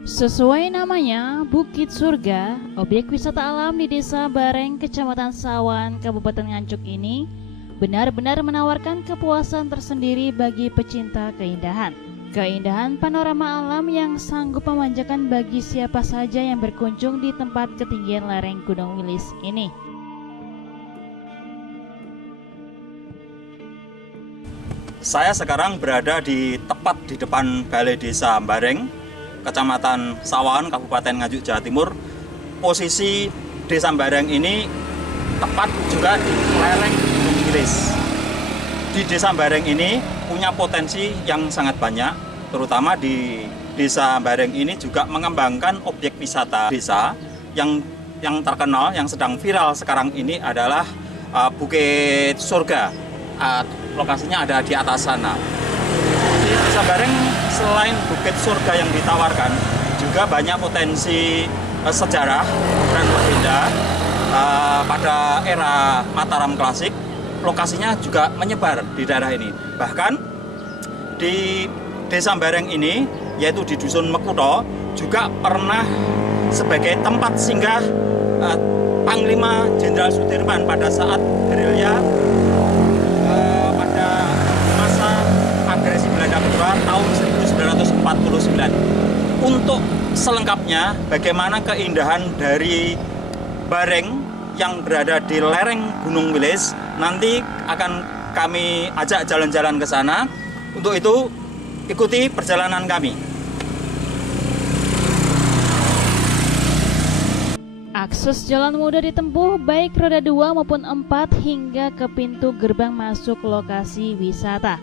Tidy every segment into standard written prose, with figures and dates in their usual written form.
Sesuai namanya, Bukit Surga, objek wisata alam di Desa Bareng, Kecamatan Sawan, Kabupaten Nganjuk ini benar-benar menawarkan kepuasan tersendiri bagi pecinta keindahan. Keindahan panorama alam yang sanggup memanjakan bagi siapa saja yang berkunjung di tempat ketinggian lereng Gunung Wilis ini. Saya sekarang berada tepat di depan Balai Desa Bareng, Kecamatan Sawan, Kabupaten Nganjuk, Jawa Timur. Posisi Desa Bareng ini tepat juga di lereng Gunung Wilis. Di Desa Bareng ini punya potensi yang sangat banyak, terutama di Desa Bareng ini juga mengembangkan objek wisata desa yang terkenal, yang sedang viral sekarang ini adalah Bukit Surga. Lokasinya ada di atas sana. Di Desa Bareng selain Bukit Surga yang ditawarkan, juga banyak potensi sejarah dan berbeda. Pada era Mataram klasik, lokasinya juga menyebar di daerah ini. Bahkan di Desa Bareng ini, yaitu di Dusun Mekuto, juga pernah sebagai tempat singgah Panglima Jenderal Sudirman pada saat gerilya pada masa agresi Belanda kedua tahun 1949. Untuk selengkapnya, bagaimana keindahan dari Bareng yang berada di lereng Gunung Wilis, nanti akan kami ajak jalan-jalan ke sana. Untuk itu, ikuti perjalanan kami. Akses jalan mudah ditempuh baik roda 2 maupun 4 hingga ke pintu gerbang masuk lokasi wisata.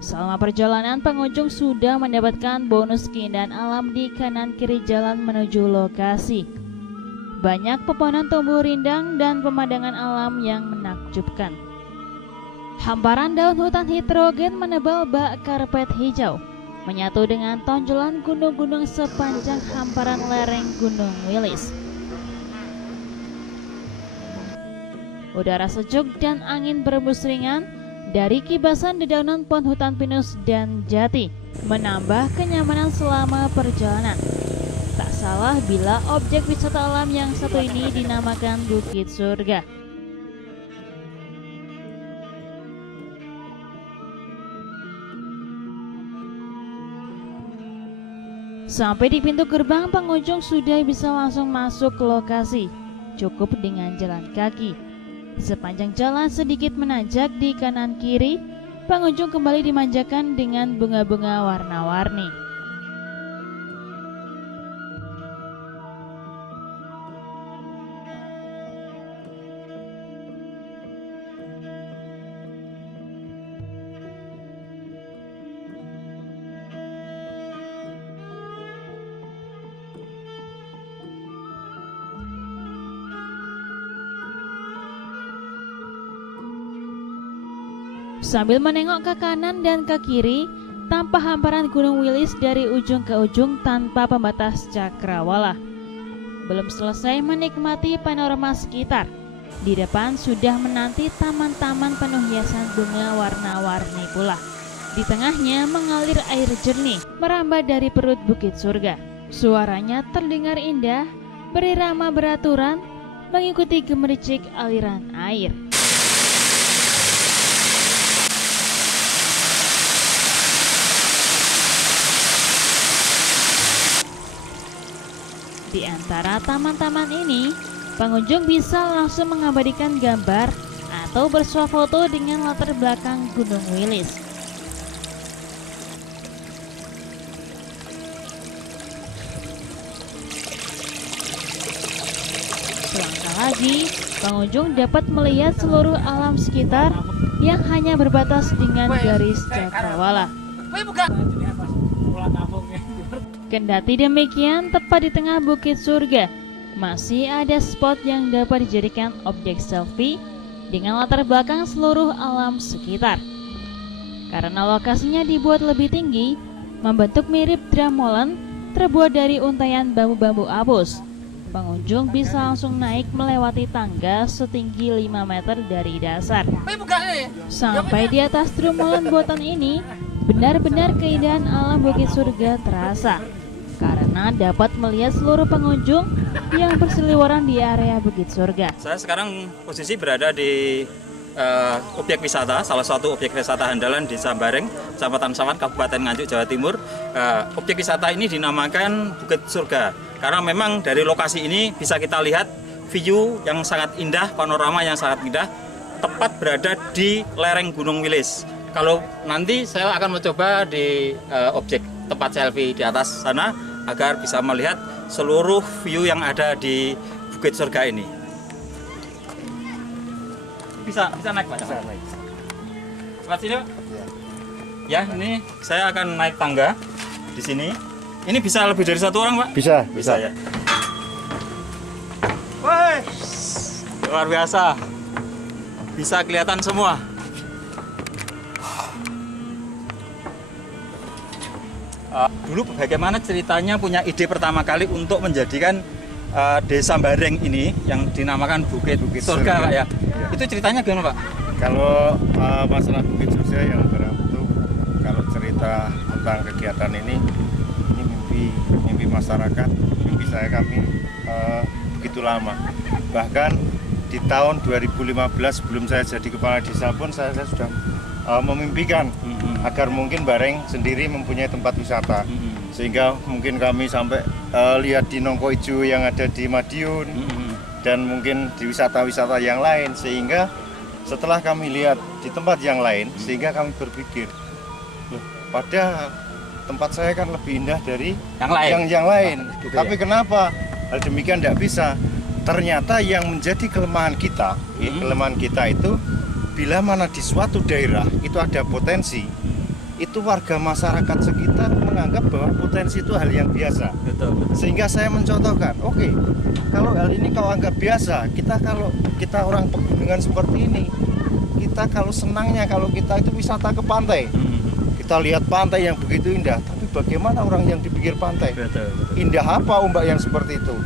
Selama perjalanan, pengunjung sudah mendapatkan bonus keindahan alam di kanan kiri jalan menuju lokasi. Banyak pepohonan tumbuh rindang dan pemandangan alam yang menakjubkan. Hamparan daun hutan heterogen menebal bak karpet hijau, menyatu dengan tonjolan gunung-gunung sepanjang hamparan lereng Gunung Wilis. Udara sejuk dan angin berembus ringan dari kibasan dedaunan pohon hutan pinus dan jati menambah kenyamanan selama perjalanan. Tak salah bila objek wisata alam yang satu ini dinamakan Bukit Surga. Sampai di pintu gerbang, pengunjung sudah bisa langsung masuk ke lokasi. Cukup dengan jalan kaki. Sepanjang jalan sedikit menanjak di kanan kiri, pengunjung kembali dimanjakan dengan bunga-bunga warna-warni. Sambil menengok ke kanan dan ke kiri, tampak hamparan Gunung Wilis dari ujung ke ujung tanpa pembatas cakrawala. Belum selesai menikmati panorama sekitar, di depan sudah menanti taman-taman penuh hiasan bunga warna-warni pula. Di tengahnya mengalir air jernih, merambat dari perut Bukit Surga. Suaranya terdengar indah, berirama beraturan, mengikuti gemericik aliran air. Di antara taman-taman ini, pengunjung bisa langsung mengabadikan gambar atau bersuah foto dengan latar belakang Gunung Wilis. Selangkah lagi, pengunjung dapat melihat seluruh alam sekitar yang hanya berbatas dengan garis cakrawala. Kendati demikian, tepat di tengah Bukit Surga, masih ada spot yang dapat dijadikan objek selfie dengan latar belakang seluruh alam sekitar. Karena lokasinya dibuat lebih tinggi, membentuk mirip drum molen terbuat dari untaian bambu-bambu abus. Pengunjung bisa langsung naik melewati tangga setinggi 5 meter dari dasar. Sampai di atas drum molen buatan ini, benar-benar keindahan alam Bukit Surga terasa. karena dapat melihat seluruh pengunjung yang berseliweran di area Bukit Surga. Saya sekarang posisi berada di objek wisata, salah satu objek wisata andalan di Sambareng, Kecamatan Sawan, Kabupaten Nganjuk, Jawa Timur. Objek wisata ini dinamakan Bukit Surga karena memang dari lokasi ini bisa kita lihat view yang sangat indah, panorama yang sangat indah, tepat berada di lereng Gunung Wilis. Kalau nanti saya akan mencoba di objek tempat selfie di atas sana agar bisa melihat seluruh view yang ada di Bukit Surga ini. Bisa naik Pak? Bisa naik. Cepat sini Pak? Ya, ini saya akan naik tangga di sini. Ini bisa lebih dari satu orang Pak? Bisa ya. Woi, luar biasa. Bisa kelihatan semua. Dulu bagaimana ceritanya punya ide pertama kali untuk menjadikan Desa Bareng ini yang dinamakan Bukit Surga Pak ya? Itu ceritanya gimana Pak? Kalau masalah Bukit Surga yang berarti kalau cerita tentang kegiatan ini mimpi masyarakat, mimpi saya kami begitu lama. Bahkan di tahun 2015 sebelum saya jadi kepala desa pun saya sudah memimpikan agar mungkin Bareng sendiri mempunyai tempat wisata. Sehingga mungkin kami sampai lihat di Nongko Ijo yang ada di Madiun dan mungkin di wisata-wisata yang lain, sehingga setelah kami lihat di tempat yang lain sehingga kami berpikir, loh, padahal tempat saya kan lebih indah dari yang lain. Gitu tapi ya? Kenapa hal demikian tidak bisa? Ternyata yang menjadi kelemahan kita itu bila mana di suatu daerah itu ada potensi, itu warga masyarakat sekitar menganggap bahwa potensi itu hal yang biasa. Betul. Sehingga saya mencontohkan, oke, kalau hal ini kau anggap biasa, kalau kita orang pegunungan seperti ini, kita kalau senangnya kalau kita itu wisata ke pantai, kita lihat pantai yang begitu indah, tapi bagaimana orang yang di pinggir pantai? Betul. Indah apa ombak yang seperti itu?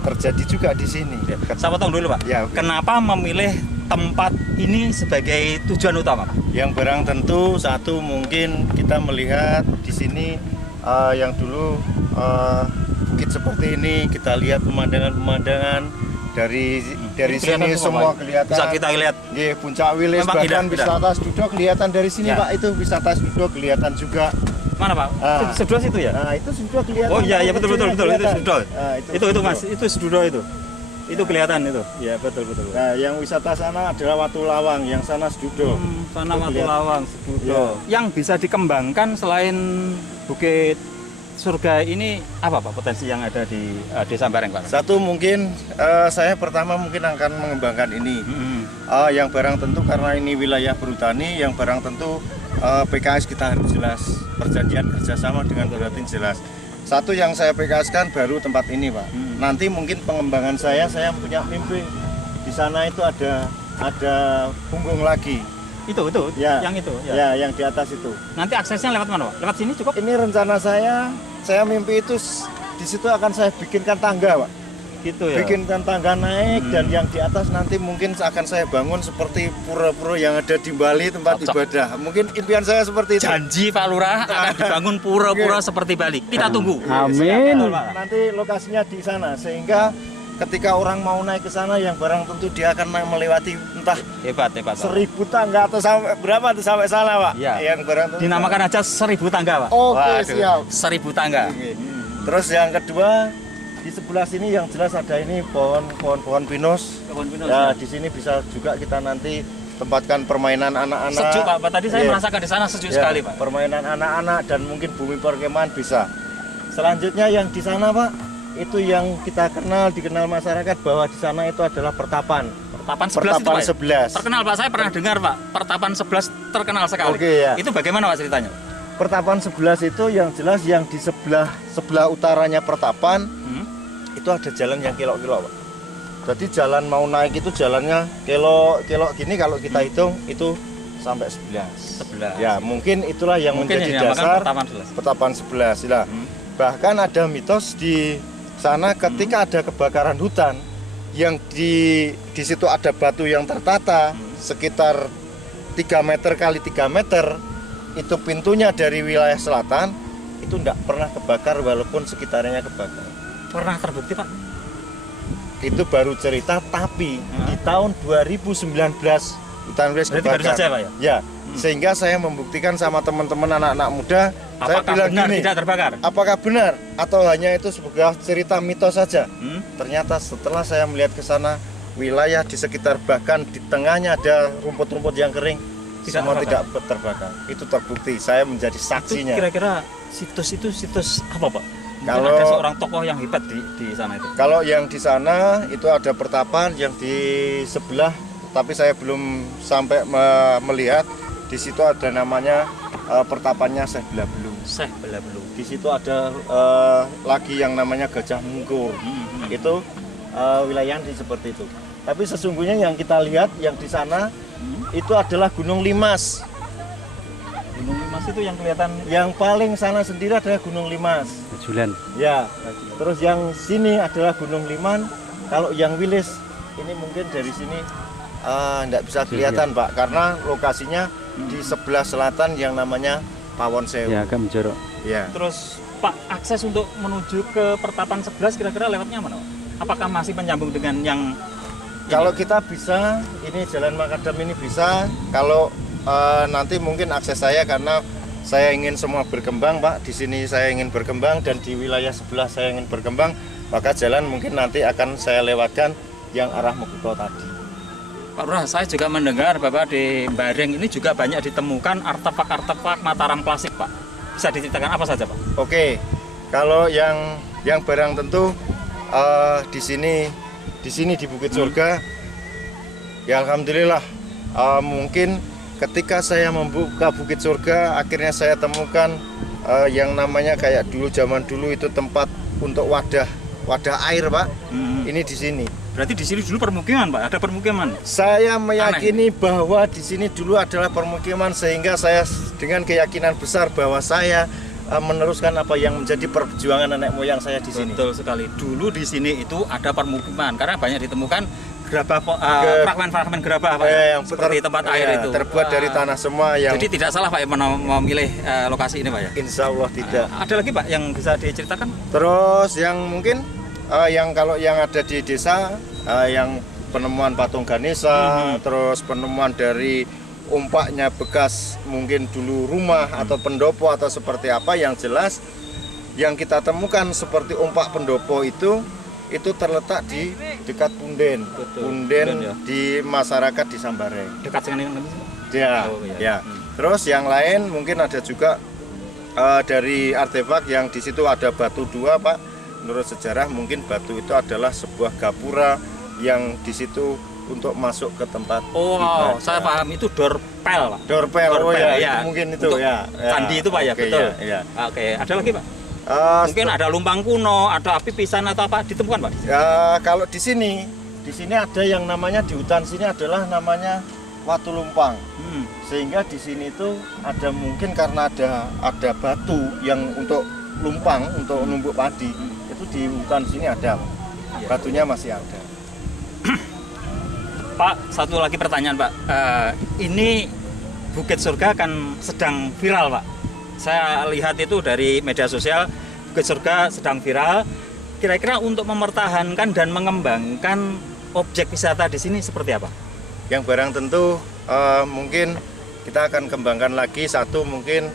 Terjadi juga di sini. Saya potong dulu Pak. Ya, okay. Kenapa memilih tempat ini sebagai tujuan utama Pak? Yang barang tentu satu mungkin kita melihat di sini yang dulu bukit seperti ini, kita lihat pemandangan dari sini semua kelihatan. Bisa kita lihat. Puncak Wilis, bahkan wisata Sedudo kelihatan dari sini ya. Pak, itu wisata Sedudo kelihatan juga. Mana Pak? Sedudo situ ya? Nah, itu Sedudo kelihatan. Oh iya betul itu Sedudo. Itu Mas, itu Sedudo itu. Itu kelihatan itu. Ya betul. Nah, yang wisata sana adalah Watu Lawang, yang sana Sedudo. Sana Watu Lawang, Sedudo. Ya. Yang bisa dikembangkan selain Bukit Surga ini apa Pak potensi yang ada di Desa Bareng Pak? Satu mungkin saya pertama mungkin akan mengembangkan ini. Yang barang tentu karena ini wilayah perhutani, yang barang tentu PKS kita harus jelas, perjanjian kerjasama dengan perhutani jelas. Satu yang saya PKS-kan baru tempat ini Pak. Nanti mungkin pengembangan saya punya mimpi di sana itu ada punggung lagi. Itu ya, yang itu ya yang di atas itu. Nanti aksesnya lewat mana Pak? Lewat sini cukup? Ini rencana saya mimpi itu di situ akan saya bikinkan tangga Pak. Gitu ya. Bikinkan tangga naik dan yang di atas nanti mungkin akan saya bangun seperti pura-pura yang ada di Bali tempat ibadah. Mungkin impian saya seperti itu. Janji Pak Lurah akan dibangun pura-pura seperti Bali. Kita tunggu. Amin. Nanti lokasinya di sana sehingga ketika orang mau naik ke sana yang barang tentu dia akan melewati entah hebat 1000 tangga atau sampai berapa tuh sampai sana Pak. Ya. Yang barang tentu dinamakan aja 1000 tangga Pak. Oke, siap. 1000 tangga. Terus yang kedua di sebelah sini yang jelas ada ini pohon pinus. Ya, di sini bisa juga kita nanti tempatkan permainan anak-anak. Sejuk Pak, tadi saya merasakan di sana sejuk sekali Pak. Permainan anak-anak dan mungkin bumi perkemahan bisa. Selanjutnya yang di sana Pak, itu yang kita dikenal masyarakat bahwa di sana itu adalah pertapan. Pertapan 11 itu Pak. 11. Terkenal Pak, saya pernah dengar Pak. Pertapan 11 terkenal sekali. Oke, ya. Itu bagaimana Pak ceritanya? Pertapan 11 itu yang jelas yang di sebelah utaranya pertapan itu ada jalan yang kelok-kelok Pak. Jadi jalan mau naik itu jalannya kelok gini kalau kita hitung itu sampai 11. Ya, mungkin itulah yang menjadi dasar pertapan 11 lah. Bahkan ada mitos di sana ketika ada kebakaran hutan yang di situ ada batu yang tertata sekitar 3 meter kali 3 meter, itu pintunya dari wilayah selatan, itu tidak pernah kebakar walaupun sekitarnya kebakar. Pernah terbukti Pak? Itu baru cerita, tapi di tahun 2019 hutan wilayah Berarti baru kebakar. saja Pak ya? Ya, sehingga saya membuktikan sama teman-teman anak-anak muda. Saya Apakah bilang benar gini, tidak terbakar? apakah benar atau hanya itu sebuah cerita mitos saja? Ternyata setelah saya melihat ke sana, wilayah di sekitar bahkan di tengahnya ada rumput-rumput yang kering, semua tidak terbakar. Itu terbukti, saya menjadi Itu saksinya. kira-kira situs itu situs apa Pak? Mungkin Kalau- ada seorang tokoh yang hebat di sana itu. Kalau yang di sana itu ada pertapan, yang di sebelah, tapi saya belum sampai melihat. Di situ ada namanya pertapannya Syekh Belabelu. Syekh Belabelu. Di situ ada lagi yang namanya Gajah Mungkur. Itu wilayahnya seperti itu. Tapi sesungguhnya yang kita lihat yang di sana itu adalah Gunung Limas. Gunung Limas itu yang kelihatan Yang paling sana sendiri adalah Gunung Limas. Bajulan. Ya. Terus yang sini adalah Gunung Liman. Kalau yang Wilis ini mungkin dari sini tidak bisa kelihatan Pak, karena lokasinya di sebelah selatan yang namanya Pawon Sewu. Ya, agak menjorok. Ya. terus Pak, akses untuk menuju ke pertapan 11 kira-kira lewatnya mana Pak? Apakah masih menyambung dengan yang Kalau kita bisa, ini Jalan Makadam ini bisa. Kalau nanti mungkin akses saya, karena saya ingin semua berkembang Pak. Di sini saya ingin berkembang dan di wilayah sebelah saya ingin berkembang. Maka jalan mungkin nanti akan saya lewatkan yang arah Mogoto tadi. Pak Lurah, saya juga mendengar bahwa di Mbareng ini juga banyak ditemukan artefak-artefak Mataram klasik Pak. Bisa diceritakan apa saja Pak? Oke, kalau yang barang tentu di sini di Bukit Surga, ya alhamdulillah, mungkin ketika saya membuka Bukit Surga, akhirnya saya temukan yang namanya kayak dulu zaman dulu itu tempat untuk wadah air Pak. Ini di sini. Berarti di sini dulu permukiman Pak, ada permukiman. Saya meyakini bahwa di sini dulu adalah permukiman, sehingga saya dengan keyakinan besar bahwa saya meneruskan apa yang menjadi perjuangan nenek moyang saya di sini. Betul sekali. Dulu di sini itu ada permukiman karena banyak ditemukan gerabah, fragmen-fragmen gerabah Pak. Yang Seperti tempat air itu. terbuat dari tanah semua yang Jadi tidak salah Pak ya memilih lokasi ini Pak ya. insya Allah tidak. Ada lagi Pak yang bisa diceritakan? Terus yang mungkin yang kalau yang ada di desa, yang penemuan patung Ganesha, terus penemuan dari umpaknya bekas mungkin dulu rumah atau pendopo atau seperti apa, yang jelas yang kita temukan seperti umpak pendopo itu terletak di dekat Punden. Betul. Punden Ya. di masyarakat di Sambareng. Dekat dengan ini. Ya, Oh, iya. ya. Terus yang lain mungkin ada juga dari artefak yang di situ ada batu dua Pak. Menurut sejarah mungkin batu itu adalah sebuah gapura yang di situ untuk masuk ke tempat Oh, ibadah. saya paham itu dorpel Pak. Dorpel, oh Dorpel, ya, ya. itu mungkin itu Untuk ya. candi itu Pak ya, Oke, betul. ya. Oke, ada lagi Pak? Mungkin ada lumpang kuno, ada api pisan atau apa ditemukan Pak? Kalau di sini ada yang namanya di hutan sini adalah namanya Watu Lumpang. Sehingga di sini itu ada mungkin karena ada batu yang untuk lumpang, untuk numbuk padi. Itu di hutan sini ada. Batunya masih ada. Pak, satu lagi pertanyaan Pak. Ini Bukit Surga kan sedang viral Pak. Saya lihat itu dari media sosial, Bukit Surga sedang viral. Kira-kira untuk mempertahankan dan mengembangkan objek wisata di sini seperti apa? Yang barang tentu mungkin kita akan kembangkan lagi. Satu mungkin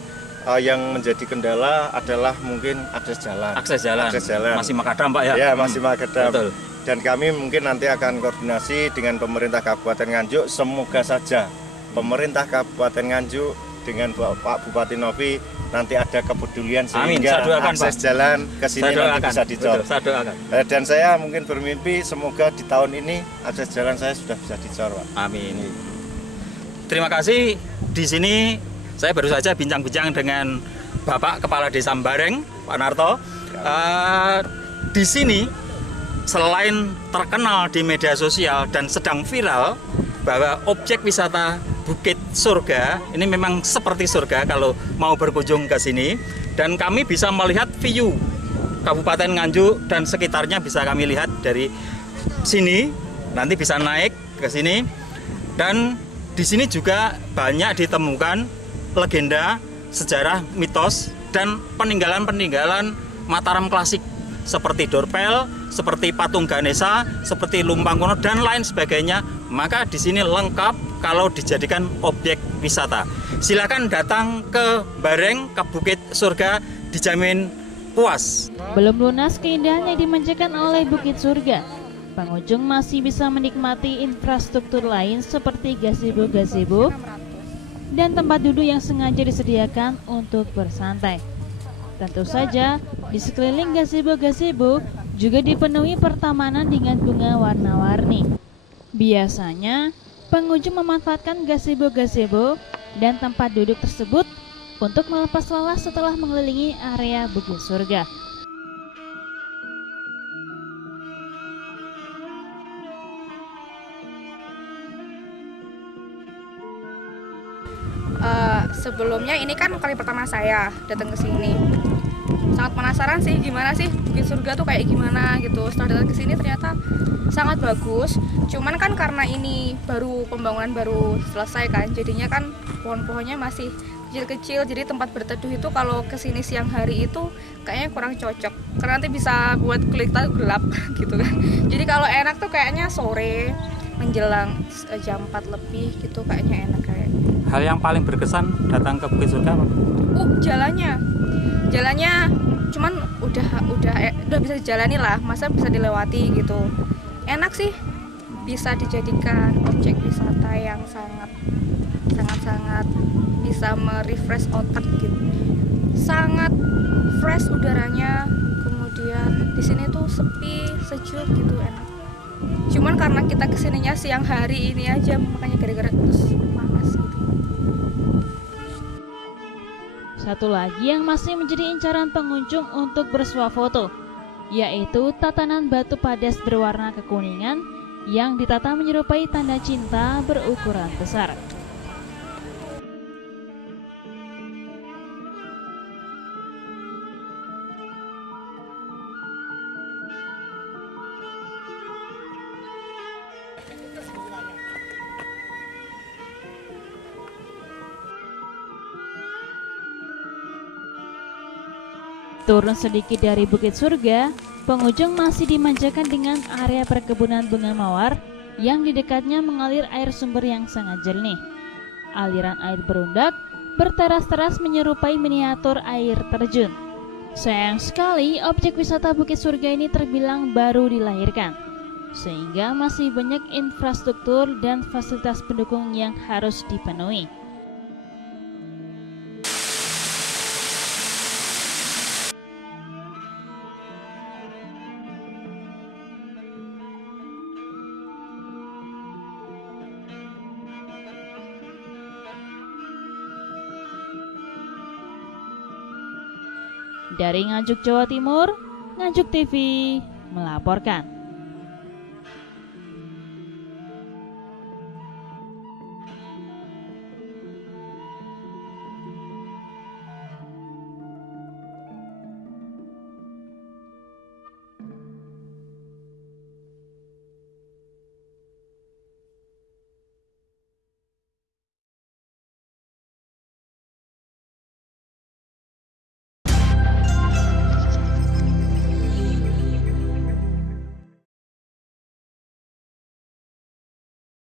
yang menjadi kendala adalah mungkin akses jalan. Akses jalan. Masih makadam Pak ya? Ya, masih makadam. Betul. Dan kami mungkin nanti akan koordinasi dengan pemerintah Kabupaten Nganjuk. Semoga saja pemerintah Kabupaten Nganjuk dengan Pak Bupati Novi nanti ada kepedulian Amin, sehingga saya doakan, akses Pak. jalan ke sini Saya nanti doakan. bisa dicor. Betul, saya doakan. Dan saya mungkin bermimpi semoga di tahun ini akses jalan saya sudah bisa dicor, Pak. Amin. Terima kasih. Di sini saya baru saja bincang-bincang dengan Bapak Kepala Desa Mbareng, Pak Narto. Di sini selain terkenal di media sosial dan sedang viral bahwa objek wisata Bukit Surga ini memang seperti surga kalau mau berkunjung ke sini, dan kami bisa melihat view Kabupaten Nganjuk dan sekitarnya bisa kami lihat dari sini. Nanti bisa naik ke sini, dan di sini juga banyak ditemukan legenda sejarah mitos dan peninggalan-peninggalan Mataram klasik seperti dorpel, seperti patung Ganesha, seperti lumpang kuno dan lain sebagainya, maka di sini lengkap kalau dijadikan objek wisata. Silakan datang ke Bareng, ke Bukit Surga, dijamin puas. Belum lunas keindahan yang dimanjakan oleh Bukit Surga, pengunjung masih bisa menikmati infrastruktur lain seperti gazebo-gazebo dan tempat duduk yang sengaja disediakan untuk bersantai. Tentu saja, di sekeliling gazebo-gazebo juga dipenuhi pertamanan dengan bunga warna-warni. Biasanya, pengunjung memanfaatkan gazebo-gazebo dan tempat duduk tersebut untuk melepas lelah setelah mengelilingi area Bukit Surga. Sebelumnya ini kan kali pertama saya datang ke sini. Sangat penasaran sih gimana sih Bukit Surga tuh kayak gimana gitu. Setelah datang ke sini ternyata sangat bagus. Cuman kan karena ini pembangunan baru selesai kan, jadinya kan pohon-pohonnya masih kecil-kecil. Jadi tempat berteduh itu kalau ke sini siang hari itu kayaknya kurang cocok. Karena nanti bisa buat kulit kita gelap gitu kan. Jadi kalau enak tuh kayaknya sore menjelang jam 4 lebih gitu kayaknya enak kayak. Hal yang paling berkesan datang ke Bukit Surga apa? Jalannya cuman udah bisa dijalani lah, masa bisa dilewati gitu. Enak sih, bisa dijadikan objek wisata yang sangat bisa merefresh otak gitu. Sangat fresh udaranya, kemudian di sini tuh sepi, sejuk gitu, enak. Cuman karena kita kesininya siang hari ini aja, makanya gara-gara terus panas gitu. Satu lagi yang masih menjadi incaran pengunjung untuk bersuah foto, yaitu tatanan batu padas berwarna kekuningan yang ditata menyerupai tanda cinta berukuran besar. Turun sedikit dari Bukit Surga, pengunjung masih dimanjakan dengan area perkebunan bunga mawar yang di dekatnya mengalir air sumber yang sangat jernih. Aliran air berundak, berteras-teras menyerupai miniatur air terjun. Sayang sekali objek wisata Bukit Surga ini terbilang baru dilahirkan, sehingga masih banyak infrastruktur dan fasilitas pendukung yang harus dipenuhi. Dari Nganjuk, Jawa Timur, Nganjuk TV melaporkan.